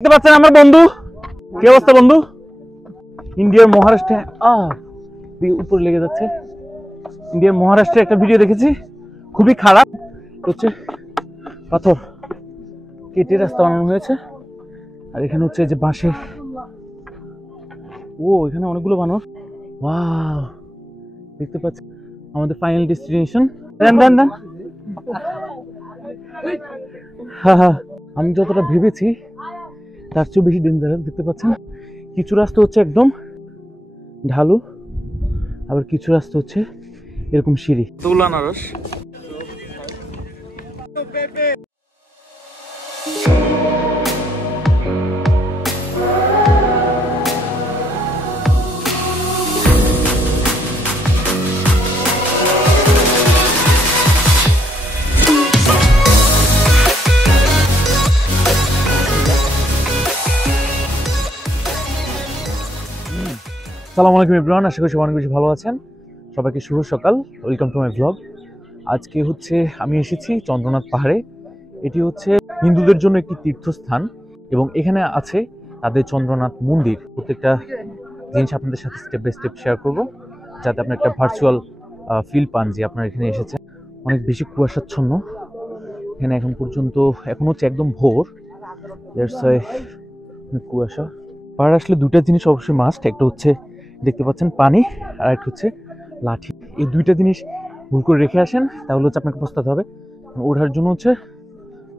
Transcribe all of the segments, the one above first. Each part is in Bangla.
দেখতে পাচ্ছেন আমার বন্ধু, কি অবস্থা বন্ধু? ইন্ডিয়ার মহারাষ্ট্রে উপরে লেগে যাচ্ছে। ইন্ডিয়ার মহারাষ্ট্রে একটা ভিডিও দেখেছি, খুবই খারাপ হচ্ছে। পাথর কেটে রাস্তা বানানো হয়েছে, আর এখানে হচ্ছে যে বাঁশের। এখানে অনেকগুলো বানর। ওয়াও, দেখতে পাচ্ছেন আমাদের ফাইনাল ডেস্টিনেশন। আমি যতটা ভেবেছি তার চেয়ে বেশি ডেঞ্জারাস। দেখতে পাচ্ছেন কিছু রাস্তা হচ্ছে একদম ঢালু, আবার কিছু রাস্তা হচ্ছে এরকম সিঁড়ি। আনারস আসসালামু আলাইকুম এভরিওয়ান, আশা করি সবাই অনেক বেশি ভালো আছেন। সবাইকে শুভ সকাল, ওয়েলকাম টু মাই ব্লগ। আজকে হচ্ছে আমি এসেছি চন্দ্রনাথ পাহাড়ে। এটি হচ্ছে হিন্দুদের জন্য একটি তীর্থস্থান এবং এখানে আছে তাদের চন্দ্রনাথ মন্দির। প্রত্যেকটা জিনিস আপনাদের সাথে স্টেপ বাই স্টেপ শেয়ার করব, যাতে আপনার একটা ভার্চুয়াল ফিল পান যে আপনারা এখানে এসেছেন। অনেক বেশি কুয়াশাচ্ছন্ন এখানে এখন পর্যন্ত, এখন হচ্ছে একদম ভোর, অনেক কুয়াশা। পাহাড় আসলে দুটা জিনিস অবশ্যই মাস্ট, একটা হচ্ছে দেখতে পাচ্ছেন পানি, আর একটা হচ্ছে লাঠি। এই দুইটা জিনিস ভুল করে রেখে আসেন তাহলে হচ্ছে আপনাকে পস্তাতে হবে। ওঠার জন্য হচ্ছে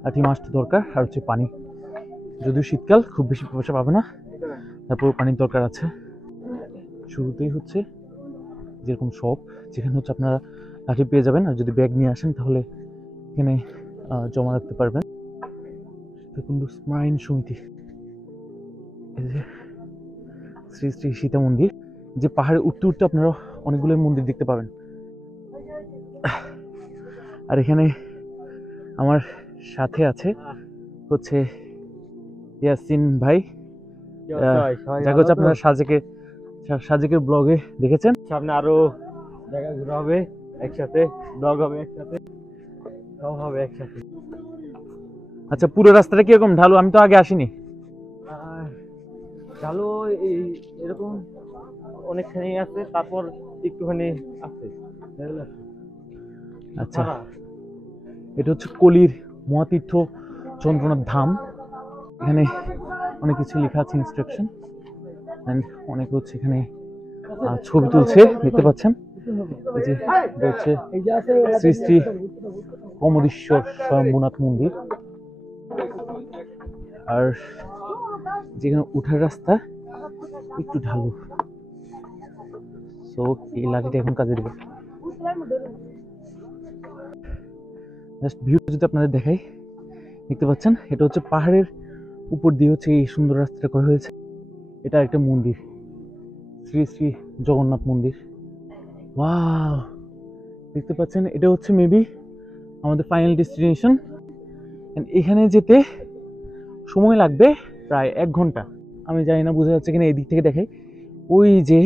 লাঠি মাস্ট দরকার, আর হচ্ছে পানি। যদিও শীতকাল, খুব বেশি পয়সা পাবে না, তারপর পানির দরকার আছে। শুরুতেই হচ্ছে যেরকম শপ, যেখানে হচ্ছে আপনারা লাঠি পেয়ে যাবেন, আর যদি ব্যাগ নিয়ে আসেন তাহলে এখানে জমা রাখতে পারবেন। দেখুন স্মাইন সমিতি, শ্রী শ্রী সীতা মন্দির। যে পাহাড়ে উঠতে উঠতে আপনারা অনেকগুলো মন্দির দেখতে পাবেন। আর এখানে আমার সাথে আছে হচ্ছে ইয়াসিন ভাই, যাকে হচ্ছে আপনারা সাজেকের ব্লগে দেখেছেন। সামনে আরো জায়গা ঘোরা হবে একসাথে, ব্লগ হবে একসাথে, সব হবে একসাথে। আচ্ছা, পুরো রাস্তাটা কিরকম ঢালু? আমি তো আগে আসিনি। ঢালু এরকম অনেকখানি আছে, তারপর একটুখানি আছে। আচ্ছা, এটা হচ্ছে কলির মহাতীর্থ চন্দ্রনাথ ধাম। এখানে অনেক কিছু লেখা আছে, ইনস্ট্রাকশন, এন্ড অনেক হচ্ছে এখানে ছবি তুলছে, দেখতে পাচ্ছেন। এই যে হচ্ছে শ্রী শ্রী কমলেশ্বর স্বয়ম্ভূনাথ মন্দির। আর যেখানে উঠার রাস্তা একটু ঢালু, সো এই লাঠিটা এখন কাজে দেবে। জাস্ট ভিউ যদি আপনাদের দেখাই, দেখতে পাচ্ছেন এটা হচ্ছে পাহাড়ের উপর দিয়ে হচ্ছে এই সুন্দর রাস্তাটা করা হয়েছে। এটা একটা মন্দির, শ্রী শ্রী জগন্নাথ মন্দির। ওয়াও, দেখতে পাচ্ছেন এটা হচ্ছে মেবি আমাদের ফাইনাল ডেস্টিনেশন। এখানে যেতে সময় লাগবে প্রায় 1 ঘন্টা। আমি জানি না বোঝা যাচ্ছে কিনা, এদিক থেকে দেখাই, ওই যে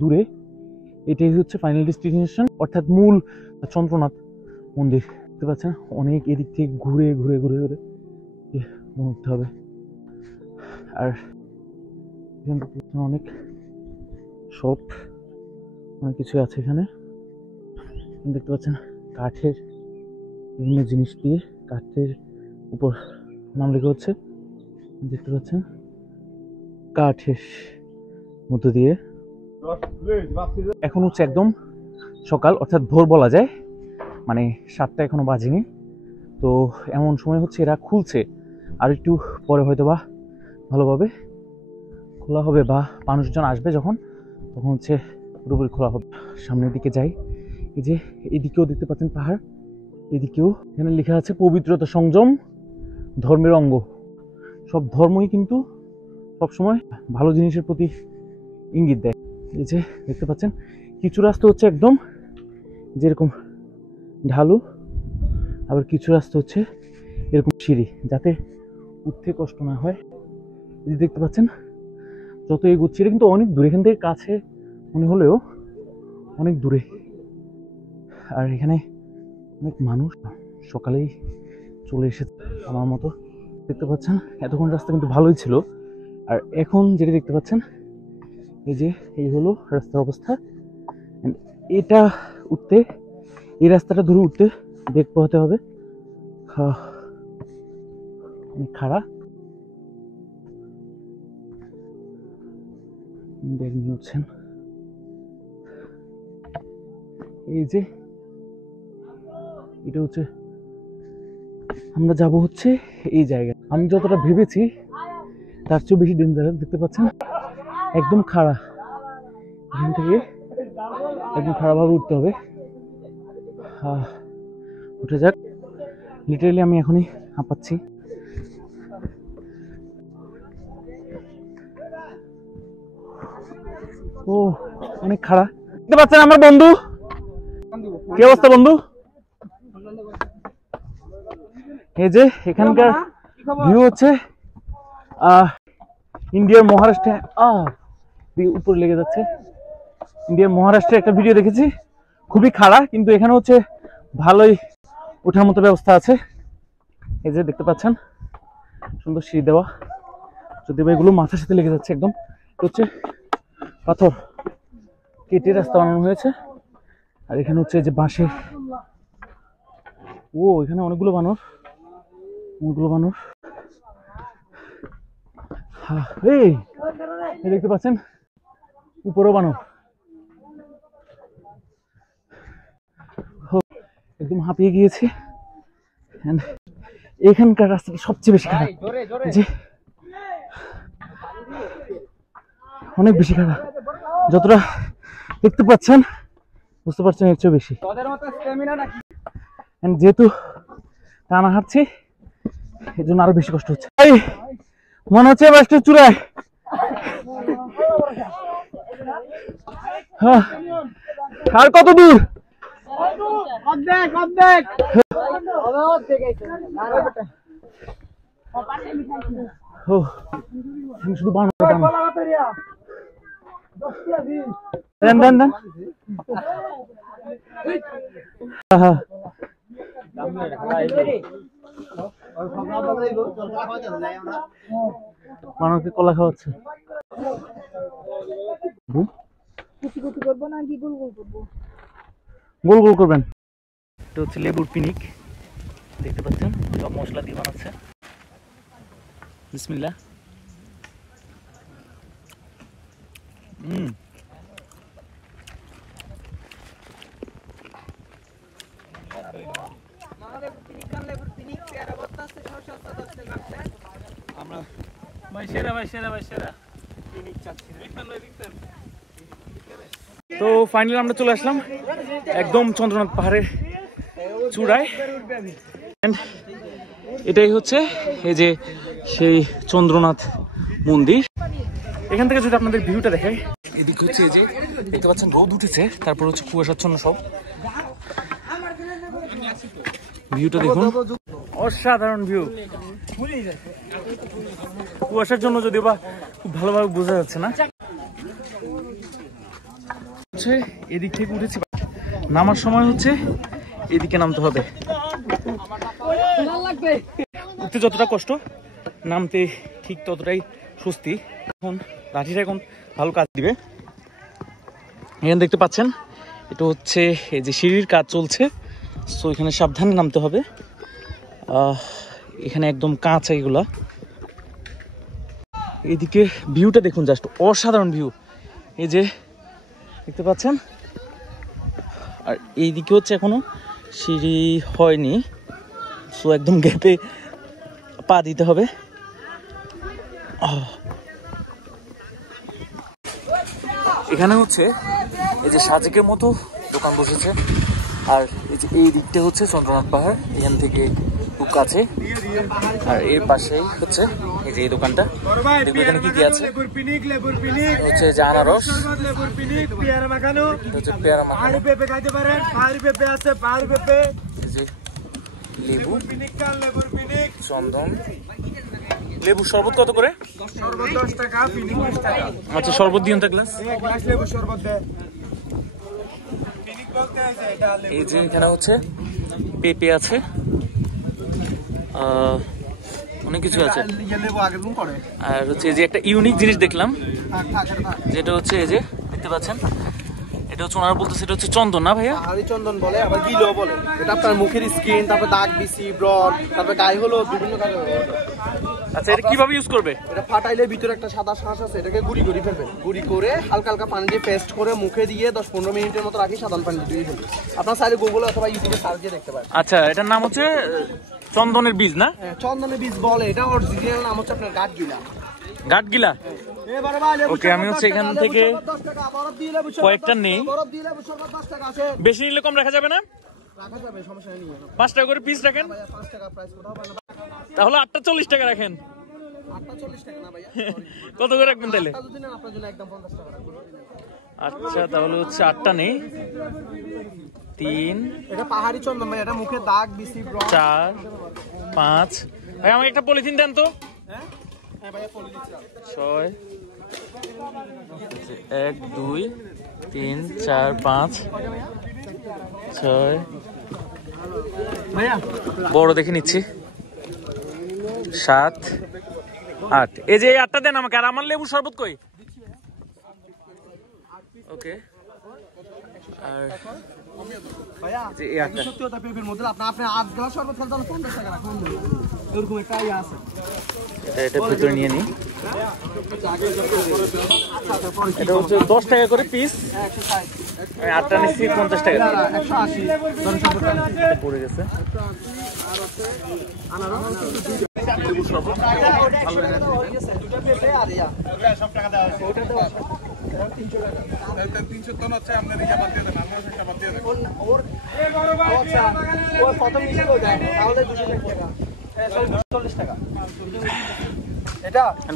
দূরে এটাই হচ্ছে ফাইনাল ডেস্টিনেশন, অর্থাৎ মূল চন্দ্রনাথ মন্দির। দেখতে পাচ্ছেন অনেক এদিক থেকে ঘুরে ঘুরে ঘুরে ঘুরে উঠতে হবে। আর অনেক শপ, অনেক কিছু আছে এখানে। দেখতে পাচ্ছেন কাঠের বিভিন্ন জিনিস দিয়ে, কাঠের উপর নাম লেখা হচ্ছে, দেখতে পাচ্ছেন কাঠের মধ্য দিয়ে। এখন হচ্ছে একদম সকাল, অর্থাৎ ভোর বলা যায়, মানে 7টা এখনো বাজেনি। তো এমন সময় হচ্ছে এরা খুলছে, আর একটু পরে হয়তো বা ভালোভাবে খোলা হবে, বা মানুষজন আসবে যখন, তখন হচ্ছে পুরোপুরি খোলা হবে। সামনের দিকে যাই, এই যে এদিকেও দেখতে পাচ্ছেন পাহাড়, এদিকেও এখানে লেখা আছে পবিত্রতা সংযম ধর্মের অঙ্গ। সব ধর্মই কিন্তু সবসময় ভালো জিনিসের প্রতি ইঙ্গিত দেয়। এই যে দেখতে পাচ্ছেন কিছু রাস্তা হচ্ছে একদম যেরকম ঢালু, আবার কিছু রাস্তা হচ্ছে এরকম সিঁড়ি, যাতে উঠতে কষ্ট না হয়। এই যে দেখতে পাচ্ছেন যত এগোচ্ছি, এটা কিন্তু অনেক দূরে, এখান থেকে কাছে মনে হলেও অনেক দূরে। আর এখানে অনেক মানুষ সকালেই চলে এসেছে আমার মতো। দেখতে পাচ্ছেন এতক্ষণ রাস্তা কিন্তু ভালোই ছিল, আর এখন যেটা দেখতে পাচ্ছেন এই যে এই হলো রাস্তার অবস্থা। এটা উঠতে, এই রাস্তাটা ধরে উঠতে বেগ পোহাতে হবে, অনেক খাড়া। বেগ নিয়ে উঠছেন, এই যে এটা হচ্ছে আমরা যাব হচ্ছে এই জায়গায়। আমি যতটা ভেবেছি তার চেয়েও বেশি ডেঞ্জারাস। দেখতে পাচ্ছেন একদম খাড়া, এখান থেকে একদম খাড়াভাবে উঠতে হবে। উঠে যাক, লিটারালি আমি এখনই হাঁপাচ্ছি। ও অনেক খাড়া। দেখতে পাচ্ছেন আমার বন্ধু, কি অবস্থা বন্ধু? এই যে এখানকার ভিউ হচ্ছে ইন্ডিয়ার মহারাষ্ট্রে, উপরে লেগে যাচ্ছে। ইন্ডিয়ার মহারাষ্ট্রে একটা ভিডিও দেখেছি, খুবই খাড়া, কিন্তু এখানে হচ্ছে ভালোই ওঠার মতো ব্যবস্থা আছে। এই যে দেখতে পাচ্ছেন সুন্দর সিঁড়ি দেওয়া, যদি এগুলো মাথার সাথে লেগে যাচ্ছে একদম। হচ্ছে পাথর কেটে রাস্তা বানানো হয়েছে, আর এখানে হচ্ছে যে বাঁশের, ও এখানে অনেকগুলো বানর। এই দেখতে পাচ্ছেন উপরেও বানর। একদম হাঁপিয়ে গিয়েছি। এখানকার রাস্তাটা সবচেয়ে বেশি খারাপ, যে অনেক বেশি খারাপ। যতটা দেখতে পাচ্ছেন বুঝতে পারছেন এর চেয়ে বেশি। যেহেতু টানা হাঁটছি এর জন্য আরো বেশি কষ্ট হচ্ছে। মনে হচ্ছে বাসটা চূড়ায়। আর কত দূর? শুধু দেন মানুষকে কলা খাওয়াচ্ছে। গোল গোল করবেন। এটা হচ্ছে লেবুর পিনিক, দেখতে পাচ্ছেন সব মশলা দিয়ে বানাচ্ছে। বিসমিল্লাহ। তো ফাইনালি আমরা চলে আসলাম একদম চন্দ্রনাথ পাহাড়ের চূড়ায়। এটাই হচ্ছে এই যে সেই চন্দ্রনাথ মন্দির। এখান থেকে যদি আপনাদের ভিউটা দেখাই, এদিকে হচ্ছে এই যে দেখতে পাচ্ছেন রোদ উঠেছে, তারপর হচ্ছে কুয়াশাচ্ছন্ন সব। ভিউটা দেখুন, অসাধারণ ভিউ। কুয়াশার জন্য যদিও বা খুব ভালোভাবে বোঝা যাচ্ছে না। এদিক থেকে উঠেছি, নামার সময় হচ্ছে এদিকে নামতে হবে। উঠতে যতটা কষ্ট, নামতে ঠিক ততটাই স্বস্তি। এখন লাঠিটা এখন ভালো কাজ দিবে। এখানে দেখতে পাচ্ছেন এটা হচ্ছে এই যে সিঁড়ির কাজ চলছে, সো এখানে সাবধানে নামতে হবে। এখানে একদম কাঁচা এগুলা। এইদিকে ভিউটা দেখুন, জাস্ট অসাধারণ ভিউ। এই যে দেখতে পাচ্ছেন, আর এইদিকে হচ্ছে এখনো সিঁড়ি হয়নি, সো একদম গ্যাপে পা দিতে হবে। এখানে হচ্ছে এই যে সাজেকের মতো দোকান বসেছে, আর এই যে এই দিকটা হচ্ছে চন্দ্রনাথ পাহাড়, এখান থেকে খুব কাছে। আর এর পাশেই হচ্ছে এই যে এই দোকানটা, দেখবো এখানে কি কি আছে। হচ্ছে যে আনারস, পেয়ারা মাখানো, লেবু, চন্দন, লেবু শরবত কত করে? শরবত 10 টাকা, পিনিক 20 টাকা। আচ্ছা শরবত দিন একটা গ্লাস। এক গ্লাস লেবু শরবত দেন। পিনিক বলতে এটা লেবু। এই যে এখানে হচ্ছে পেঁপে আছে, অনেক কিছু আছে। লেবু আগের গুণ করে। আর হচ্ছে এই যে একটা ইউনিক জিনিস দেখলাম, যেটা হচ্ছে এই যে দেখতে পাচ্ছেন, এটা হচ্ছে ওনারা বলতেছে এটা হচ্ছে চন্দন না ভাইয়া? পাহাড়ি চন্দন বলে, আবার গিলো বলে। এটা আপনার মুখের স্কিন, তারপর দাগ বিসি, ব্রণ, তারপর গায়ে হলো বিভিন্ন কাজে। আচ্ছা, এটা কিভাবে ইউজ করবে? এটা ফাটাইলে ভিতরে একটা সাদা শাঁস আছে, এটাকে গুঁড়ি করে ফেলবেন। গুঁড়ি করে হালকা হালকা পানি দিয়ে পেস্ট করে মুখে দিয়ে 10-15 মিনিটের মতো রাখি, সাধারণ পানি দিয়ে ফেলবেন। আপনার চাইলে গুগলে অথবা ইউটিউবে সার্চ দিয়ে দেখতে পারেন। আচ্ছা, এটার নাম হচ্ছে চন্দনের বীজ না? হ্যাঁ, চন্দনের বীজ বলে। এটা অরিজিনাল নাম হচ্ছে আপনার গাটগিলা। গাটগিলা। ওকে, আমি হচ্ছে এখান থেকে কয়েকটা নেই। বেশি নিলে কম রাখা যাবে না? 5 টাকা করে পিস রাখেন, তাহলে 8টা 40 টাকা রাখেন। কত করে রাখবেন তাহলে? আচ্ছা, তাহলে হচ্ছে 8টা নেই। 3, এটা পাহাড়ি চন্দন ভাই, এটা মুখে দাগ বিসি, ব্রণ। 4, 5। ভাই আমাকে একটা পলিথিন দেন তো। 6, 1, 2, 3, 4, 5, 6। বড় দেখে নিচ্ছি। 7, 8। এই যে 8টা দেন আমাকে। আর আমার লেবু শরবত কই? ওকে। আর ভাইয়া যে এই 8টা সত্যি কথা, পেঁপের মধ্যে আপনি 8 গ্লাস শরবত খেলে তাহলে 50 টাকা রাখুন। এরকম একটা ইয়ে আছে। এটা ভিতরে নিয়ে নিই। এটা হচ্ছে 10 টাকা করে পিস। 8টা নিচ্ছি 50 টাকা। 180 পড়ে গেছে।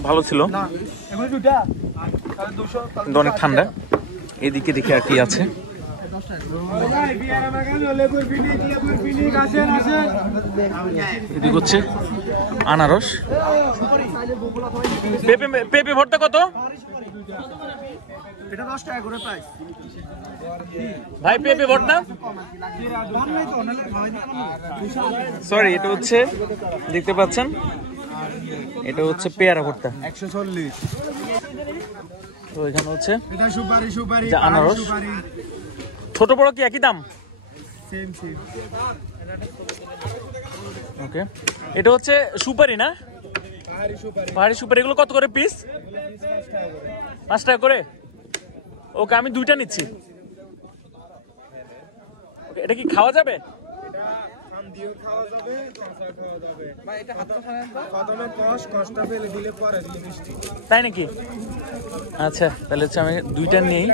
ভালো ছিল, কিন্তু অনেক ঠান্ডা। এদিকে দেখি আর কি আছে। এদিকে হচ্ছে আনারস। পেঁপে ভর্তা কত এটা? 10 টাকা করে প্রাইস ভাই? পেঁপে ভর্তা সরি, এটা হচ্ছে দেখতে পাচ্ছেন, এটা হচ্ছে পেয়ারা ভর্তা 140। তো এখানে হচ্ছে এটা সুপারি আনারস। ছোট বড় কি একই দাম? সেম। ওকে, এটা হচ্ছে সুপারি না? পাহাড়ি সুপারি। এগুলো কত করে পিস? 5 টাকা করে। ওকে, আমি 2টা নিচ্ছি। ওকে, এটা কি খাওয়া যাবে? তাই নাকি? আচ্ছা, তাহলে হচ্ছে আমি 2টা নিই।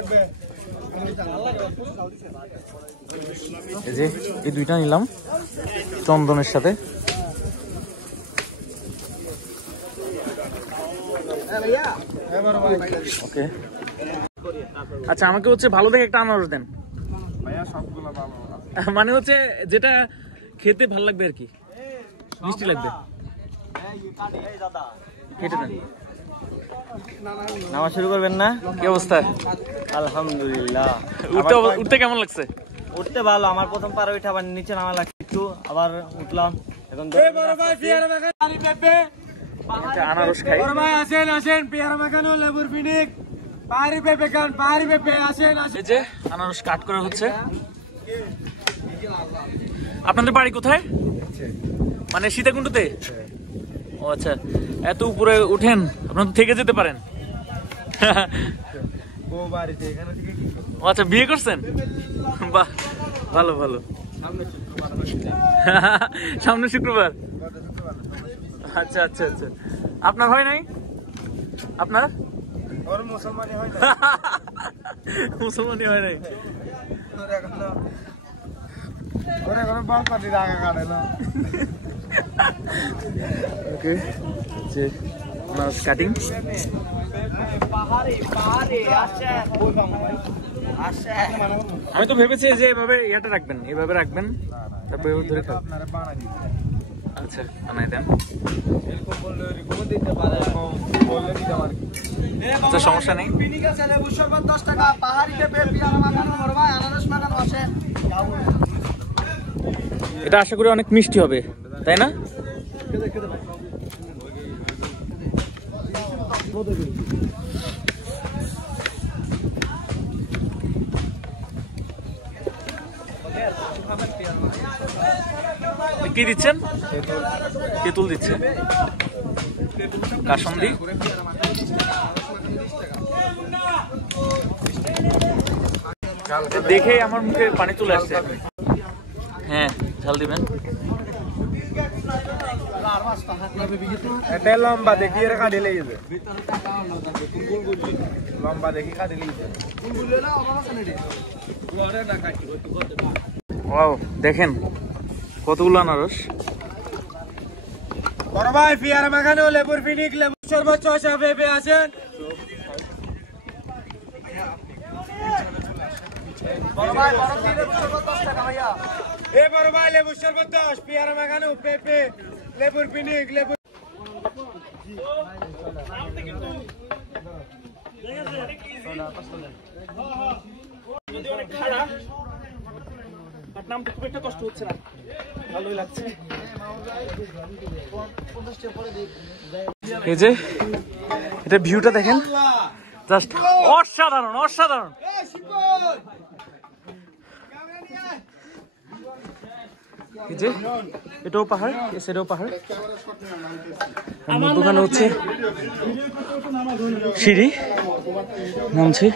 এই যে এই 2টা নিলাম চন্দনের সাথে। ওকে, আচ্ছা, আমাকে হচ্ছে ভালো দেখে একটা আনারস দেন। মানে হচ্ছে যেটা খেতে ভালো লাগবে আর কি, মিষ্টি লাগবে। কেটে দেন। নামা শুরু করবেন না? কি অবস্থা? আলহামদুলিল্লাহ। উঠতে কেমন লাগছে? উঠতে ভালো। আমার প্রথম পারে উঠে আবার নিচে নামা লাগছে একটু, আবার উঠলাম। এখন আনারস খাই। আসেন পেয়ারা মাখানো, লেবুর ফিনিক, পাহাড়ি পেঁপে খান, পাহাড়ি পেঁপে। আসেন। এই যে আনারস কাট করা হচ্ছে। আপনাদের বাড়ি কোথায়? মানে সীতাকুণ্ডতে? ও আচ্ছা, এত উপরে উঠেন, আপনারা তো থেকে যেতে পারেন। ও আচ্ছা, বিয়ে করছেন? বাহ, ভালো ভালো। সামনে শুক্রবার। আচ্ছা আচ্ছা আচ্ছা, আপনার হয় নাই? আপনার মুসলমানি হয় না। মুসলমানি হয় নাই। ওকে, যে আনারস কাটিং। আমি তো ভেবেছি যে এভাবে ইয়াটা রাখবেন, এভাবে রাখবেন, তারপরে ধরে খাবেন। আচ্ছা, বানাই দেন। আচ্ছা, সমস্যা নেই। এটা আশা করি অনেক মিষ্টি হবে, তাই না? কি দিচ্ছেন? তেঁতুল দিচ্ছে, কাসন্দি। দেখেই আমার মুখে পানি চলে আসছে। হ্যাঁ, ঝাল দিবেন। লম্বা দেখি কাটিলে লম্বা দেখি কাটিলে ওয়াও, দেখেন কতগুলো আনারস। বড় ভাই পেয়ারা মাখানো, লেবুর ফিনিক, লেবুর শরবত, চশা পেঁপে আছেন? বড় ভাই বড় দিয়ে লেবু শরবত 10 টাকা ভাইয়া। বড় ভাই লেবুর শরবত 10, পেয়ারা মাখানো, পেঁপে, লেবুর ফিনিক, লেবু। নামটা খুব একটা কষ্ট হচ্ছে না, ভালোই লাগছে। এই যে এটা ভিউটা দেখেন, জাস্ট অসাধারণ অসাধারণ। এই যে এটাও পাহাড়, এ সাইডেও পাহাড়। দোকানে হচ্ছে সিঁড়ি নামছে।